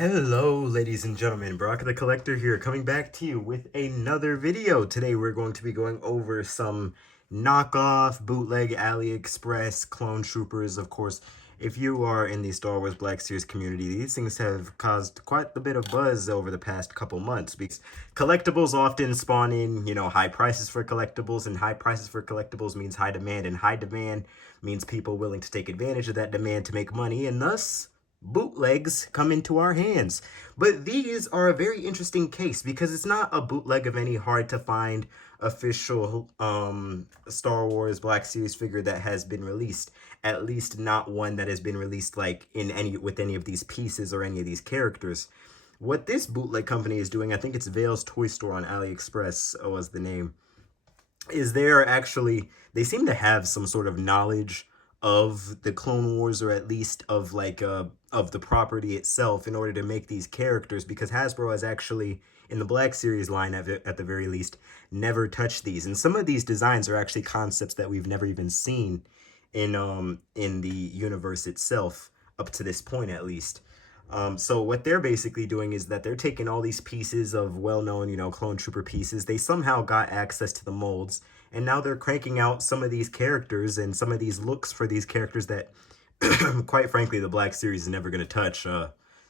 Hello, ladies and gentlemen, Brock the Collector here, coming back to you with another video. Today we're going to be going over some knockoff, bootleg, AliExpress clone troopers. Of course, if you are in the Star Wars Black Series community, these things have caused quite a bit of buzz over the past couple months because collectibles often spawn in, high prices for collectibles, and high prices for collectibles means high demand, and high demand means people willing to take advantage of that demand to make money, and thus bootlegs come into our hands. But these are a very interesting case because it's not a bootleg of any hard to find official Star Wars Black Series figure that has been released. At least not one that has been released like in any with any of these pieces or any of these characters. What this bootleg company is doing, I think it's Vale's Toy Store on AliExpress was the name, is they seem to have some sort of knowledge of the Clone Wars, or at least of of the property itself, in order to make these characters, because Hasbro has actually, in the Black Series line at the very least, never touched these. And some of these designs are actually concepts that we've never even seen in the universe itself, up to this point at least. So what they're basically doing is that they're taking all these pieces of well-known, clone trooper pieces. They somehow got access to the molds, and now they're cranking out some of these characters and some of these looks for these characters that, quite frankly, the Black Series is never going to touch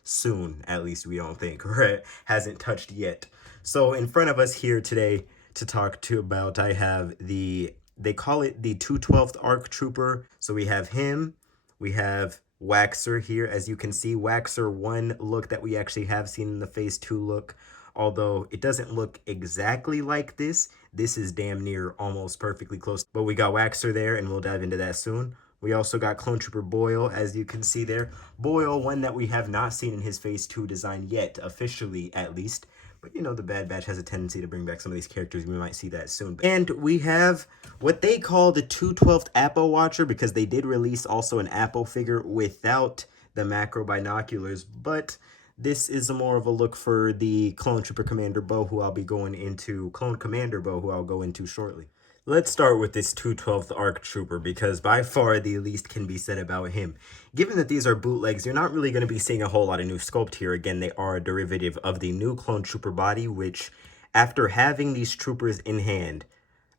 soon, at least we don't think, or it hasn't touched yet. So in front of us here today to talk to about, I have they call it the 212th ARC Trooper. So we have him, we have Waxer here. As you can see, Waxer 1 look that we actually have seen in the Phase 2 look. Although it doesn't look exactly like this. This is damn near almost perfectly close. But we got Waxer there, and we'll dive into that soon. We also got Clone Trooper Boyle, as you can see there. Boyle, one that we have not seen in his Phase 2 design yet, officially at least. But the Bad Batch has a tendency to bring back some of these characters. We might see that soon. And we have what they call the 212th Apo Watcher, because they did release also an Apo figure without the macro binoculars. But this is more of a look for the Clone Trooper Commander Bo, who I'll be going into, Clone Commander Bo, who I'll go into shortly. Let's start with this 212th ARC Trooper, because by far the least can be said about him. Given that these are bootlegs, you're not really going to be seeing a whole lot of new sculpt here. Again, they are a derivative of the new Clone Trooper body, which, after having these troopers in hand,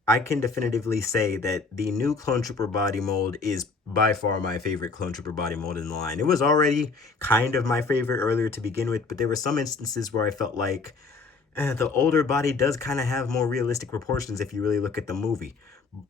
I can definitively say that the new Clone Trooper body mold is by far my favorite Clone Trooper body mold in the line. It was already kind of my favorite earlier to begin with, but there were some instances where I felt like the older body does kind of have more realistic proportions if you really look at the movie.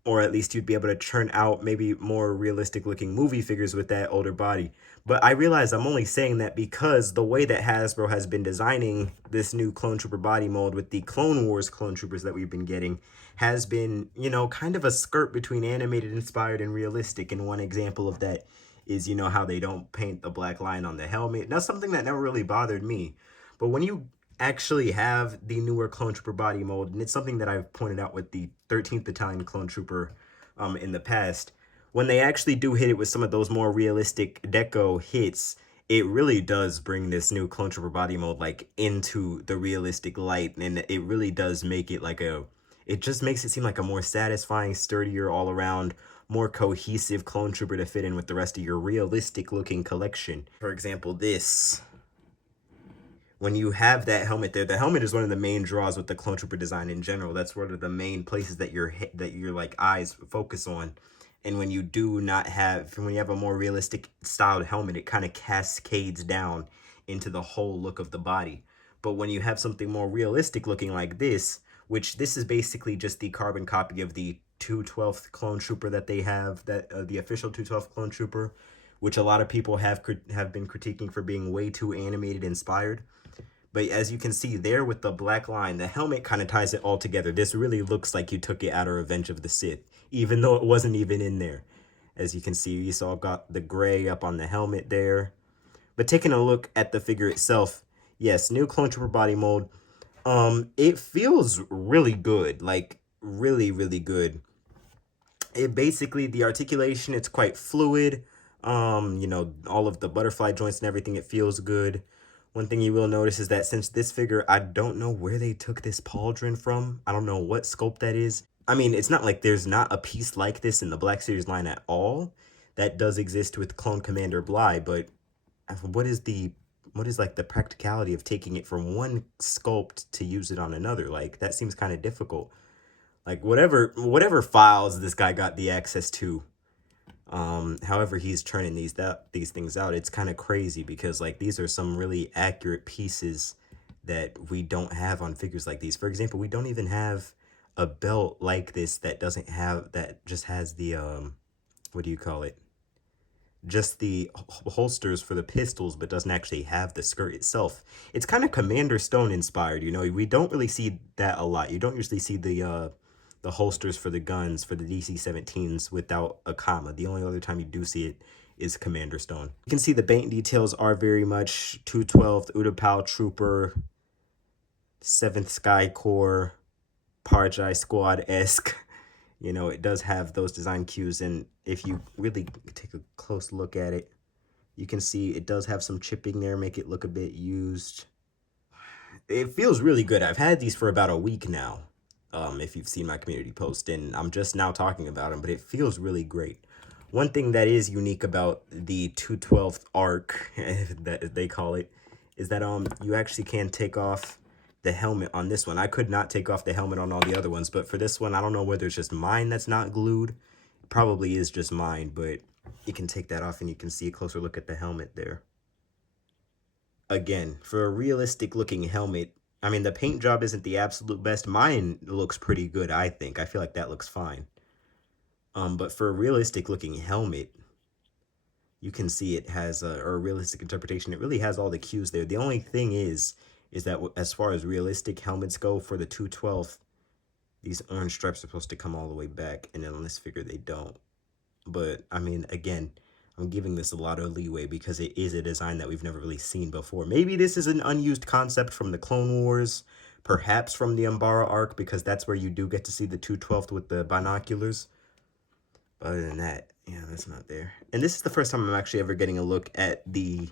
Or at least you'd be able to churn out maybe more realistic looking movie figures with that older body. But I realize I'm only saying that because the way that Hasbro has been designing this new Clone Trooper body mold with the Clone Wars Clone Troopers that we've been getting has been, kind of a skirt between animated, inspired, and realistic. And one example of that is, how they don't paint the black line on the helmet. That's something that never really bothered me. But when you actually have the newer Clone Trooper body mold, and it's something that I've pointed out with the 13th Battalion Clone Trooper in the past, when they actually do hit it with some of those more realistic deco hits, it really does bring this new Clone Trooper body mold like into the realistic light, and it really does make it it just makes it seem like a more satisfying, sturdier, all around, more cohesive Clone Trooper to fit in with the rest of your realistic looking collection. For example, this, when you have that helmet there, the helmet is one of the main draws with the Clone Trooper design in general. That's one of the main places that your like eyes focus on. And when you when you have a more realistic styled helmet, it kind of cascades down into the whole look of the body. But when you have something more realistic looking like this, which this is basically just the carbon copy of the 212th Clone Trooper that they have, that the official 212th Clone Trooper, which a lot of people have been critiquing for being way too animated inspired. But as you can see there with the black line, the helmet kind of ties it all together. This really looks like you took it out of Revenge of the Sith, even though it wasn't even in there. As you can see, you saw got the gray up on the helmet there. But taking a look at the figure itself, yes, new Clone Trooper body mold. It feels really good, like really, really good. It basically, the articulation, it's quite fluid. All of the butterfly joints and everything, it feels good. One thing you will notice is that since this figure, I don't know where they took this pauldron from. I don't know what sculpt that is. I mean, it's not like there's not a piece like this in the Black Series line at all. That does exist with Clone Commander Bly, but what is the what is like the practicality of taking it from one sculpt to use it on another? Like that seems kind of difficult. Like whatever files this guy got the access to, however he's turning these things out, it's kind of crazy because like these are some really accurate pieces that we don't have on figures like these. For example, we don't even have a belt like this that doesn't have, that just has the what do you call it, just the holsters for the pistols, but doesn't actually have the skirt itself. It's kind of Commander Stone inspired, you know. We don't really see that a lot. You don't usually see the holsters for the guns for the DC-17s without a comma. The only other time you do see it is Commander Stone. You can see the paint details are very much 212th Utapau Trooper, 7th Sky Corps, Parjai Squad-esque. You know, it does have those design cues, and if you really take a close look at it, you can see it does have some chipping there, make it look a bit used. It feels really good. I've had these for about a week now, if you've seen my community post, and I'm just now talking about them, but it feels really great. One thing that is unique about the 212th arc, that they call it, is that you actually can take off the helmet on this one. I could not take off the helmet on all the other ones, but for this one, I don't know whether it's just mine that's not glued. It probably is just mine, but you can take that off and you can see a closer look at the helmet there. Again, for a realistic looking helmet, I mean, the paint job isn't the absolute best. Mine looks pretty good, I think. I feel like that looks fine. But for a realistic looking helmet, you can see it has a realistic interpretation. It really has all the cues there. The only thing is that as far as realistic helmets go for the 212th, these orange stripes are supposed to come all the way back, and then on this figure they don't. But I mean, again, I'm giving this a lot of leeway because it is a design that we've never really seen before. Maybe this is an unused concept from the Clone Wars, perhaps from the Umbara arc, because that's where you do get to see the 212th with the binoculars. But other than that, yeah, that's not there. And this is the first time I'm actually ever getting a look at the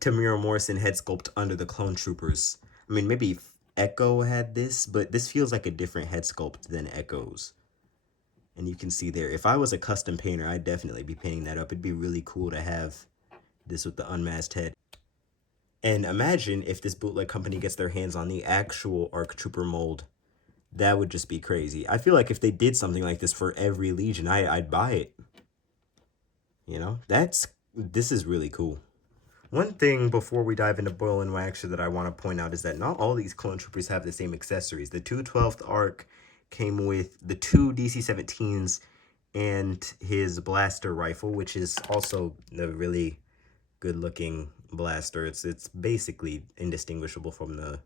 Tamira Morrison head sculpt under the Clone Troopers. I mean, maybe Echo had this, but this feels like a different head sculpt than Echo's. And you can see there, if I was a custom painter, I'd definitely be painting that up. It'd be really cool to have this with the unmasked head. And imagine if this bootleg company gets their hands on the actual ARC Trooper mold. That would just be crazy. I feel like if they did something like this for every Legion, I'd buy it. You know, this is really cool. One thing before we dive into Boil and Waxer that I want to point out is that not all these clone troopers have the same accessories. The 212th arc came with the 2 DC-17s and his blaster rifle, which is also a really good looking blaster. It's basically indistinguishable from the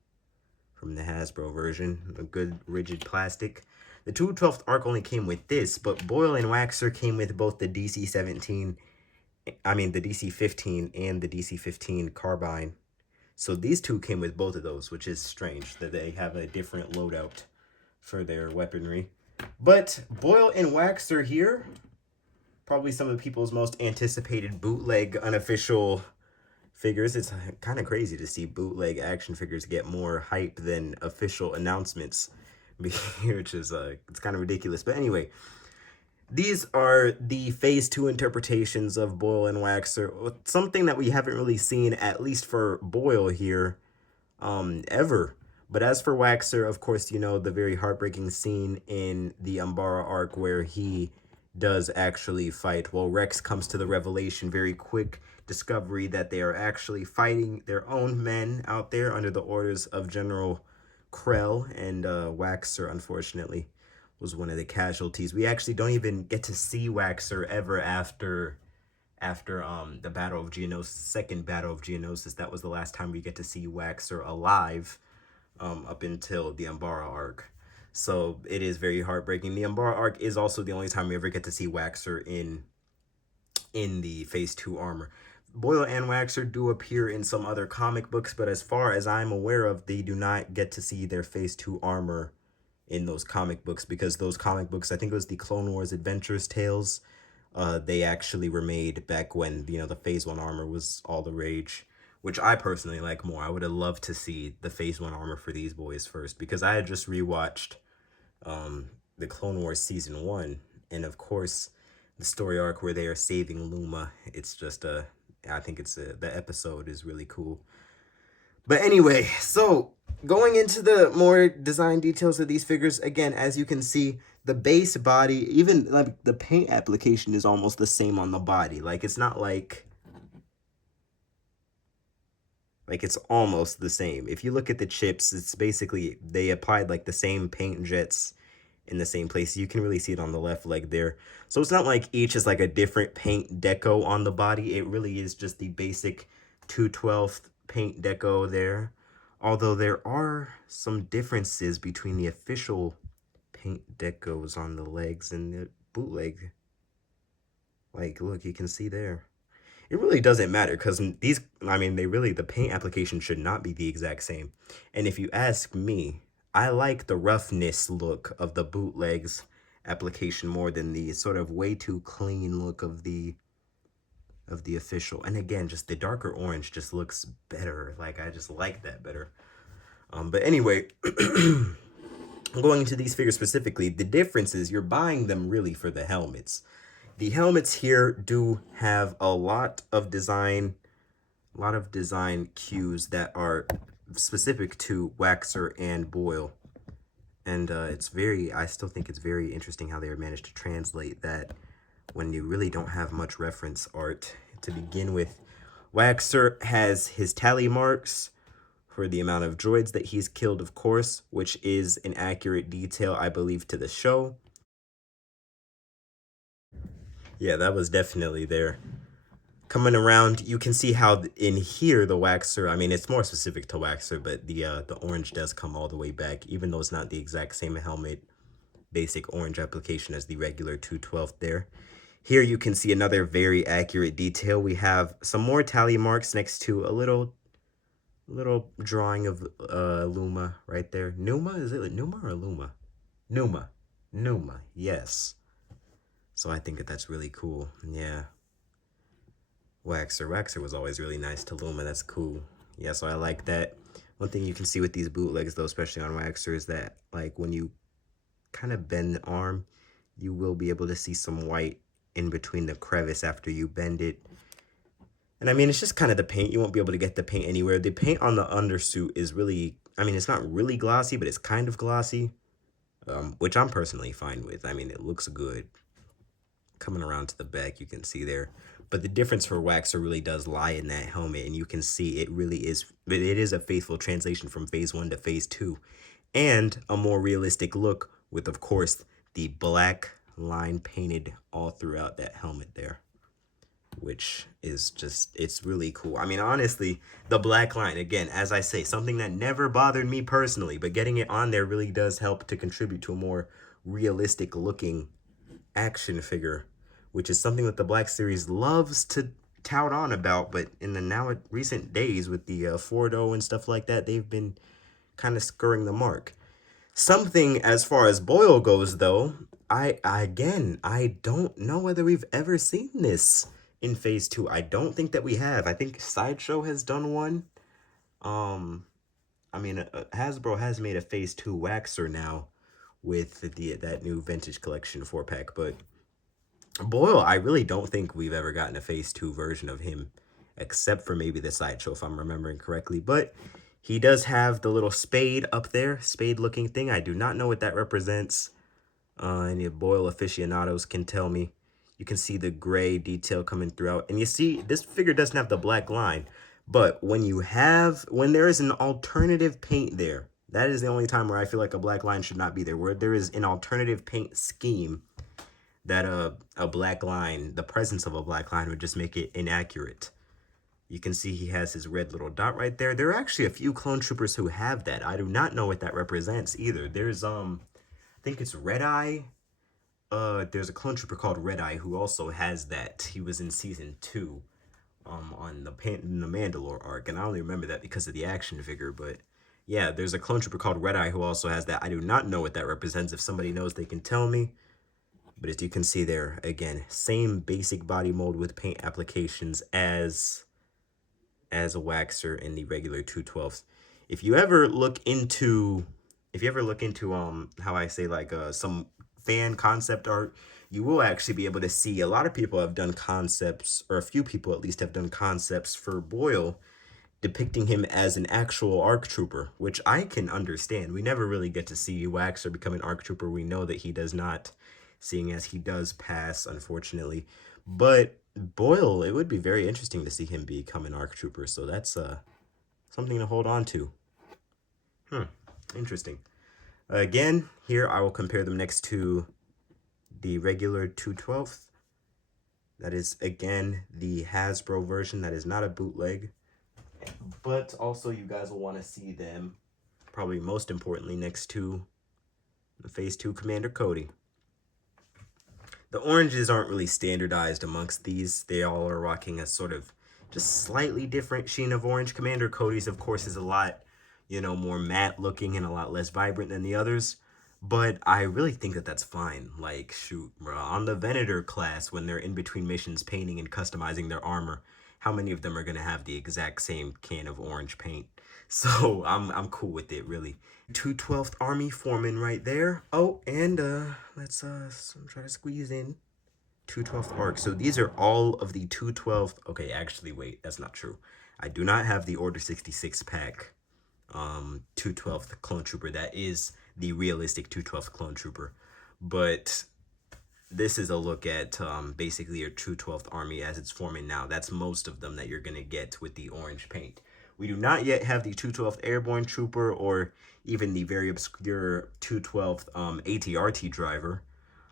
Hasbro version. A good rigid plastic. The 212th arc only came with this, but Boil and Waxer came with both the DC-17, I mean the DC-15 and the DC-15 carbine. So these two came with both of those, which is strange that they have a different loadout for their weaponry. But Boil and Waxer here, probably some of the people's most anticipated bootleg unofficial figures. It's kind of crazy to see bootleg action figures get more hype than official announcements, which is it's kind of ridiculous. But anyway, these are the phase 2 interpretations of Boil and Waxer, something that we haven't really seen, at least for Boil here, ever. But as for Waxer, of course, you know, the very heartbreaking scene in the Umbara arc where he does actually fight. Well, Rex comes to the revelation, very quick discovery, that they are actually fighting their own men out there under the orders of General Krell, and Waxer, unfortunately, was one of the casualties. We actually don't even get to see Waxer ever after the Battle of Geonosis, second Battle of Geonosis. That was the last time we get to see Waxer alive, up until the Umbara arc. So it is very heartbreaking. The Umbara arc is also the only time we ever get to see Waxer in the phase 2 armor. Boil and Waxer do appear in some other comic books, but as far as I'm aware of, they do not get to see their phase 2 armor in those comic books, because those comic books, I think it was the Clone Wars Adventures tales, they actually were made back when, you know, the phase 1 armor was all the rage, which I personally like more. I would have loved to see the phase 1 armor for these boys first, because I had just rewatched the Clone Wars season 1, and of course the story arc where they are saving Luma. It's just I think it's the episode is really cool. But anyway, so going into the more design details of these figures, again, as you can see, the base body, even like the paint application is almost the same on the body. Like it's not like it's almost the same. If you look at the chips, it's basically they applied like the same paint jets in the same place. You can really see it on the left leg there. So it's not like each is like a different paint deco on the body. It really is just the basic 212th paint deco there. Although there are some differences between the official paint decos on the legs and the bootleg. Like, look, you can see there. It really doesn't matter because these, I mean, the paint application should not be the exact same. And if you ask me, I like the roughness look of the bootlegs application more than the sort of way too clean look of the official. And again, just the darker orange just looks better. Like I just like that better. But anyway, going into these figures specifically, the difference is you're buying them really for the helmets. The helmets here do have a lot of design cues that are specific to Waxer and Boyle. And I still think it's very interesting how they managed to translate that when you really don't have much reference art. To begin with, Waxer has his tally marks for the amount of droids that he's killed, of course, which is an accurate detail, I believe, to the show. Yeah, that was definitely there. Coming around, you can see how in here the Waxer, I mean, it's more specific to Waxer, but the orange does come all the way back, even though it's not the exact same helmet basic orange application as the regular 212 there. Here you can see another very accurate detail. We have some more tally marks next to a little drawing of Luma right there. Numa? Is it Numa or Luma? Numa. Numa, yes. So I think that's really cool. Yeah. Waxer was always really nice to Luma. That's cool. Yeah, so I like that. One thing you can see with these bootlegs, though, especially on Waxer, is that, like, when you kind of bend the arm, you will be able to see some white in between the crevice after you bend it. And I mean, it's just kind of the paint. You won't be able to get the paint anywhere. The paint on the undersuit is really, I mean, it's not really glossy, but it's kind of glossy, which I'm personally fine with. I mean, it looks good. Coming around to the back, you can see there. But the difference for Waxer really does lie in that helmet, and you can see it really is, it is a faithful translation from Phase 1 to Phase 2, and a more realistic look with, of course, the black line painted all throughout that helmet there, which is just, it's really cool. I mean, honestly, the black line, again, as I say, something that never bothered me personally, but getting it on there really does help to contribute to a more realistic looking action figure, which is something that the Black Series loves to tout on about, but in the now recent days with the Fordo and stuff like that, they've been kind of scurrying the mark. Something as far as Boyle goes, though, I don't know whether we've ever seen this in Phase 2. I don't think that we have. I think Sideshow has done one. I mean, Hasbro has made a Phase 2 Waxer now with that new Vintage Collection 4-pack, but Boyle, I really don't think we've ever gotten a Phase 2 version of him, except for maybe the Sideshow, if I'm remembering correctly. But he does have the little spade up there, spade-looking thing. I do not know what that represents. Any Boyle aficionados can tell me. You can see the gray detail coming throughout. And you see, this figure doesn't have the black line. But when there is an alternative paint there, that is the only time where I feel like a black line should not be there. Where there is an alternative paint scheme, that a black line, the presence of a black line would just make it inaccurate. You can see he has his red little dot right there. There are actually a few clone troopers who have that. I do not know what that represents either. There's I think it's Red Eye. There's a clone trooper called Red Eye who also has that. He was in season 2, on the Mandalore arc, and I only remember that because of the action figure. But yeah, there's a clone trooper called Red Eye who also has that. I do not know what that represents. If somebody knows, they can tell me. But as you can see there, again, same basic body mold with paint applications as a Waxer in the regular 212s. If you ever look into how I say, like, some fan concept art, you will actually be able to see a lot of people have done concepts, or a few people at least have done concepts for Boyle depicting him as an actual ARC trooper, which I can understand. We never really get to see Waxer become an ARC trooper. We know that he does not, seeing as he does pass, unfortunately. But Boyle, it would be very interesting to see him become an ARC trooper, so that's something to hold on to. Interesting. Again, here I will compare them next to the regular 212th. That is, again, the Hasbro version. That is not a bootleg. But also, you guys will want to see them, probably most importantly, next to the Phase 2 Commander Cody. The oranges aren't really standardized amongst these. They all are rocking a sort of just slightly different sheen of orange. Commander Cody's, of course, is a lot, more matte looking and a lot less vibrant than the others. But I really think that that's fine. Like, shoot, bro, on the Venator class, when they're in between missions painting and customizing their armor, how many of them are going to have the exact same can of orange paint? So I'm cool with it, really. 212th Army Foreman right there. Oh, and let's try to squeeze in 212th ARC. So these are all of the 212th. Okay, actually, wait, that's not true. I do not have the Order 66 pack 212th Clone Trooper. That is the realistic 212th Clone Trooper. But this is a look at basically your 212th Army as it's forming now. That's most of them that you're going to get with the orange paint. We do not yet have the 212th Airborne Trooper or even the very obscure 212th ATRT driver.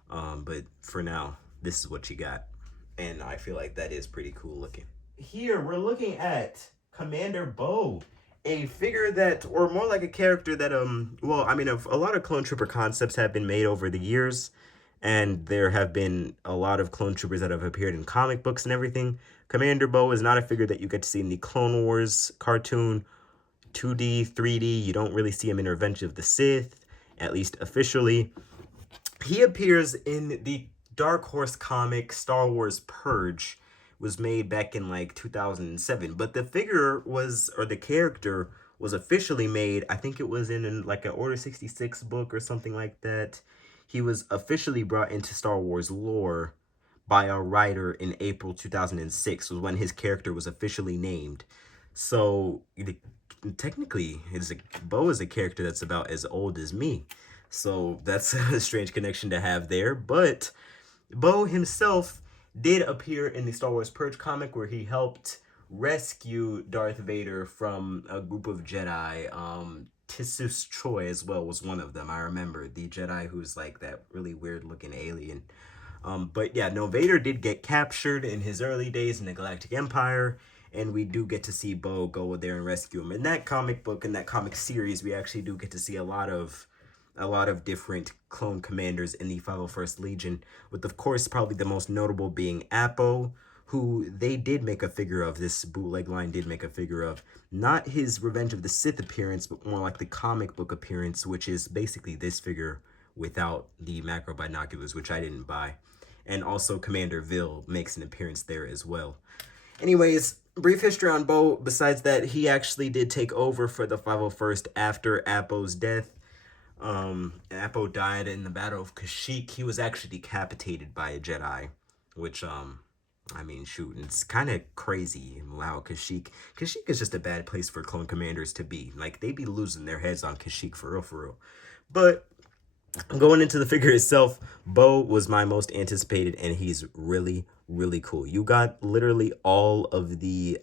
But for now, this is what you got. And I feel like that is pretty cool looking. Here, we're looking at Commander Bo, a figure that, or more like a character that, well, I mean, a lot of Clone Trooper concepts have been made over the years, and there have been a lot of Clone Troopers that have appeared in comic books and everything. Commander Bo is not a figure that you get to see in the Clone Wars cartoon, 2D, 3D. You don't really see him in Revenge of the Sith, at least officially. He appears in the Dark Horse comic Star Wars Purge, was made back in like 2007, but the figure was, or the character was officially made, I think it was in like an Order 66 book or something like that. He was officially brought into Star Wars lore by a writer in April 2006, was when his character was officially named. So technically, Bo is a character that's about as old as me. So that's a strange connection to have there. But Bo himself did appear in the Star Wars Purge comic, where he helped rescue Darth Vader from a group of Jedi. Tissus Choi as well was one of them. I remember the Jedi who's like that really weird looking alien. But yeah, no, Vader did get captured in his early days in the Galactic Empire, and we do get to see Bo go there and rescue him. In that comic book, in that comic series, we actually do get to see a lot of different clone commanders in the 501st Legion, with of course probably the most notable being Appo, who they did make a figure of. This bootleg line did make a figure of, not his Revenge of the Sith appearance, but more like the comic book appearance, which is basically this figure without the macro binoculars, which I didn't buy. And also Commander Vil makes an appearance there as well. Anyways, brief history on Bo. Besides that, he actually did take over for the 501st after Appo's death. Appo died in the Battle of Kashyyyk. He was actually decapitated by a Jedi, which, I mean, shoot, it's kind of crazy how Kashyyyk is just a bad place for clone commanders to be. Like, they be losing their heads on Kashyyyk for real. But going into the figure itself, Bo was my most anticipated, and he's really, really cool. You got literally all of the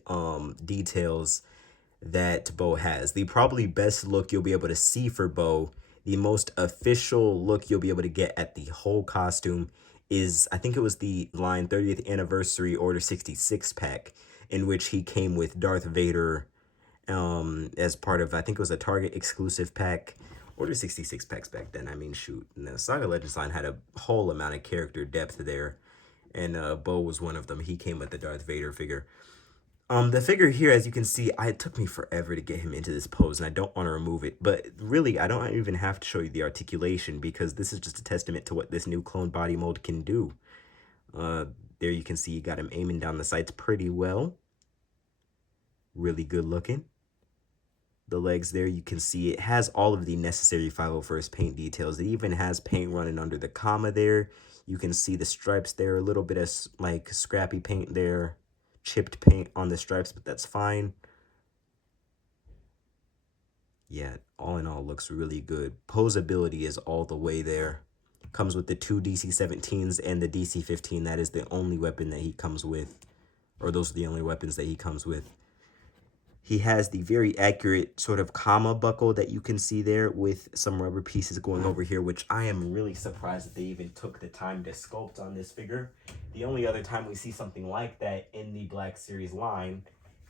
details that Bo has. The probably best look you'll be able to see for Bo, the most official look you'll be able to get at the whole costume, is, I think it was the line 30th Anniversary Order 66 pack, in which he came with Darth Vader as part of, I think it was a Target exclusive pack. Order 66 packs back then, I mean, shoot. And the Saga Legends line had a whole amount of character depth there, and Bo was one of them. He came with the Darth Vader figure. The figure here, as you can see, it took me forever to get him into this pose, and I don't want to remove it. But really, I don't even have to show you the articulation, because this is just a testament to what this new clone body mold can do. There you can see you got him aiming down the sights pretty well. Really good looking. the legs there. You can see it has all of the necessary 501st paint details. It even has paint running under the comma there. You can see the stripes there, a little bit of like scrappy paint there, chipped paint on the stripes, but that's fine. Yeah, all in all, looks really good. Posability is all the way there. Comes with the 2 DC-17s and the DC-15. That is the only weapon that he comes with, or those are the only weapons that he comes with. He has the very accurate sort of comma buckle that you can see there with some rubber pieces going over here, which I am really surprised that they even took the time to sculpt on this figure. The only other time we see something like that in the Black Series line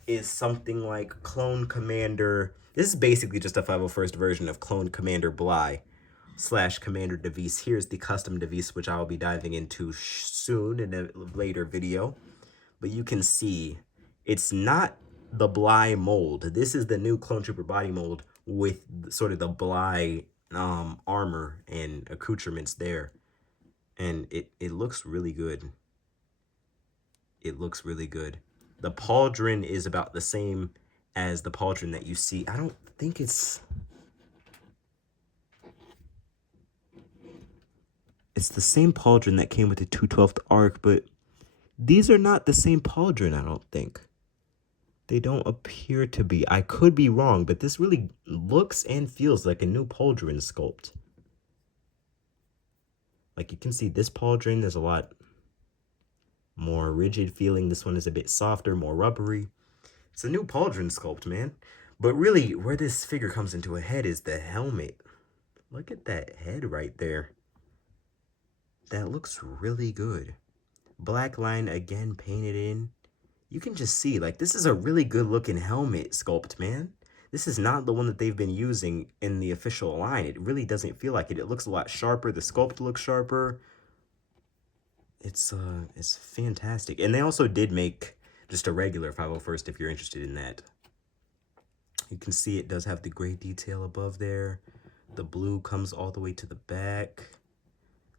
is something like Clone Commander. This is basically just a 501st version of Clone Commander Bly / Commander Device. Here's the custom Device, which I'll be diving into soon in a later video. But you can see it's not the Bly mold. This is the new Clone Trooper body mold with sort of the Bly armor and accoutrements there. And it looks really good. It looks really good. The pauldron is about the same as the pauldron that you see. I don't think it's the same pauldron that came with the 212th arc, but these are not the same pauldron, I don't think. They don't appear to be. I could be wrong, but this really looks and feels like a new pauldron sculpt. Like you can see this pauldron is a lot more rigid feeling. This one is a bit softer, more rubbery. It's a new pauldron sculpt, man. But really, where this figure comes into a head is the helmet. Look at that head right there. That looks really good. Black line again painted in. You can just see, like, this is a really good looking helmet sculpt, man. This is not the one that they've been using in the official line. It really doesn't feel like it. It looks a lot sharper. The sculpt looks sharper. It's fantastic. And they also did make just a regular 501st if you're interested in that. You can see it does have the gray detail above there. The blue comes all the way to the back.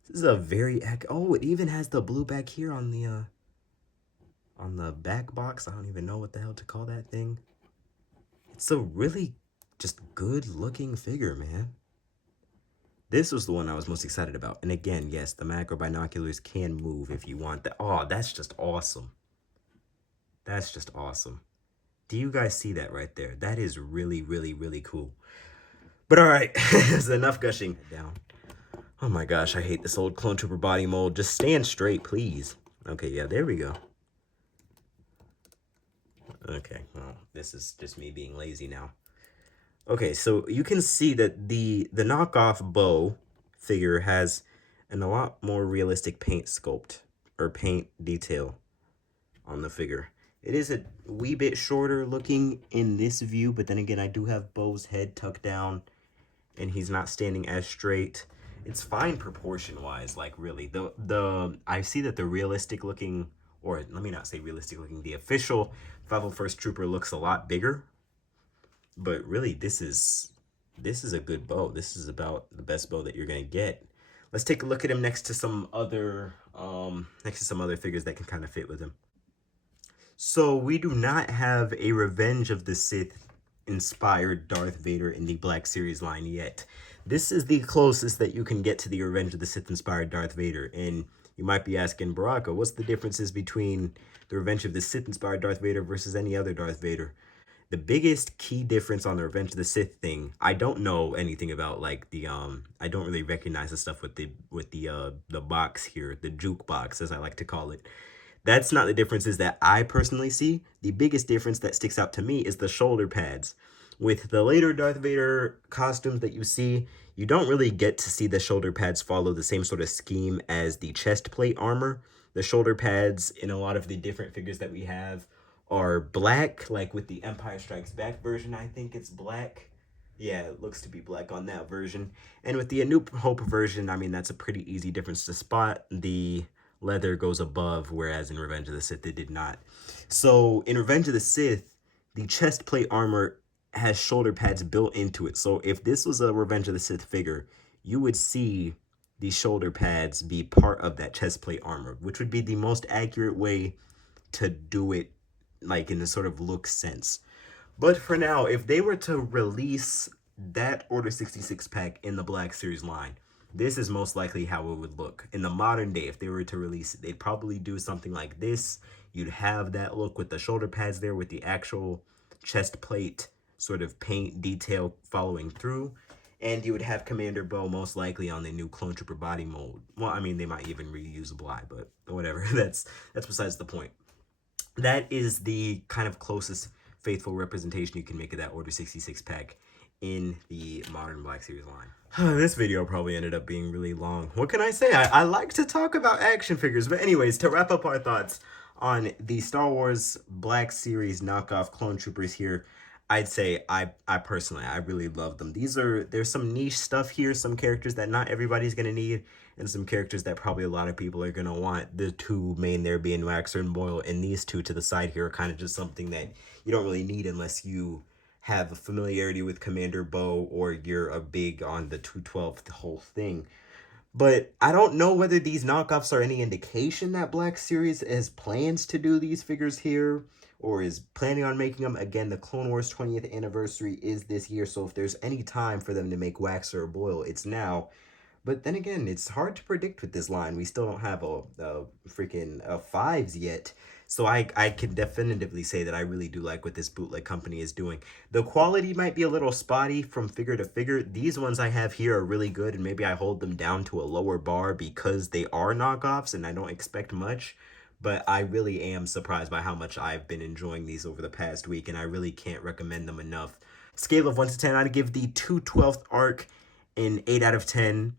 This is a very oh, it even has the blue back here on the back box. I don't even know what the hell to call that thing. It's a really just good looking figure, man. This was the one I was most excited about. And again, yes, the macro binoculars can move if you want that. Oh, that's just awesome. That's just awesome. Do you guys see that right there? That is really, really, really cool. But all right, there's enough gushing down. Oh my gosh, I hate this old Clone Trooper body mold. Just stand straight, please. Okay, yeah, there we go. Okay, well, this is just me being lazy now. Okay, so you can see that the knockoff bow figure has a lot more realistic paint sculpt or paint detail on the figure. It is a wee bit shorter looking in this view, but then again, I do have Bo's head tucked down and he's not standing as straight. It's fine proportion-wise, like really. I see that the realistic looking, or let me not say realistic looking, the official 501st Trooper looks a lot bigger. But really, this is a good bow. This is about the best bow that you're gonna get. Let's take a look at him next to some other figures that can kind of fit with him. So we do not have a Revenge of the Sith inspired Darth Vader in the Black Series line yet. This is the closest that you can get to the Revenge of the Sith inspired Darth Vader. And you might be asking, Baraka, what's the differences between the Revenge of the Sith inspired Darth Vader versus any other Darth Vader? The biggest key difference on the Revenge of the Sith thing, I don't know anything about like the I don't really recognize the stuff with the box here, the juke box as I like to call it. That's not the differences that I personally see. The biggest difference that sticks out to me is the shoulder pads. With the later Darth Vader costumes that you see, you don't really get to see the shoulder pads follow the same sort of scheme as the chest plate armor. The shoulder pads in a lot of the different figures that we have are black, like with the Empire Strikes Back version, I think it's black. Yeah, it looks to be black on that version. And with the A New Hope version, I mean, that's a pretty easy difference to spot. The leather goes above, whereas in Revenge of the Sith, it did not. So in Revenge of the Sith, the chest plate armor has shoulder pads built into it. So if this was a Revenge of the Sith figure, you would see the shoulder pads be part of that chest plate armor, which would be the most accurate way to do it, like in the sort of look sense. But for now, if they were to release that Order 66 pack in the Black Series line, this is most likely how it would look. In the modern day, if they were to release it, they'd probably do something like this. You'd have that look with the shoulder pads there with the actual chest plate sort of paint detail following through. And you would have Commander Bo most likely on the new Clone Trooper body mold. Well, I mean, they might even reuse a Bly, but whatever. That's besides the point. That is the kind of closest faithful representation you can make of that Order 66 pack in the modern Black Series line. This video probably ended up being really long. What can I say? I like to talk about action figures. But anyways, to wrap up our thoughts on the Star Wars Black Series knockoff clone troopers here, I'd say I personally I really love them. There's some niche stuff here, some characters that not everybody's gonna need, and some characters that probably a lot of people are gonna want. The two main there being Waxer and Boyle, and these two to the side here are kind of just something that you don't really need unless you have a familiarity with Commander Bo or you're a big on the 212 whole thing. But I don't know whether these knockoffs are any indication that Black Series has plans to do these figures here or is planning on making them. Again, the Clone Wars 20th anniversary is this year, so if there's any time for them to make Waxer or Boyle, it's now. But then again, it's hard to predict with this line. We still don't have a freaking fives yet. So I can definitively say that I really do like what this bootleg company is doing. The quality might be a little spotty from figure to figure. These ones I have here are really good, and maybe I hold them down to a lower bar because they are knockoffs and I don't expect much. But I really am surprised by how much I've been enjoying these over the past week, and I really can't recommend them enough. Scale of 1 to 10, I'd give the 2/12th arc an 8 out of 10.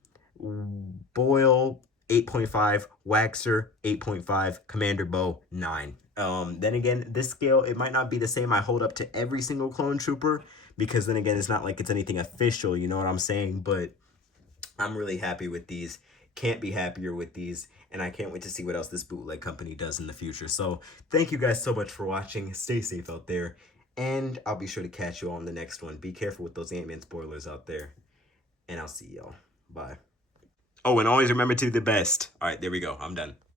Boyle 8.5, Waxer 8.5, Commander Bo 9. Then again, this scale, it might not be the same I hold up to every single clone trooper, because then again, it's not like it's anything official, you know what I'm saying? But I'm really happy with these. Can't be happier with these, and I can't wait to see what else this bootleg company does in the future. So thank you guys so much for watching. Stay safe out there, and I'll be sure to catch you on the next one. Be careful with those Ant-Man spoilers out there, and I'll see y'all. Bye. Oh, and always remember to do the best. All right, there we go. I'm done.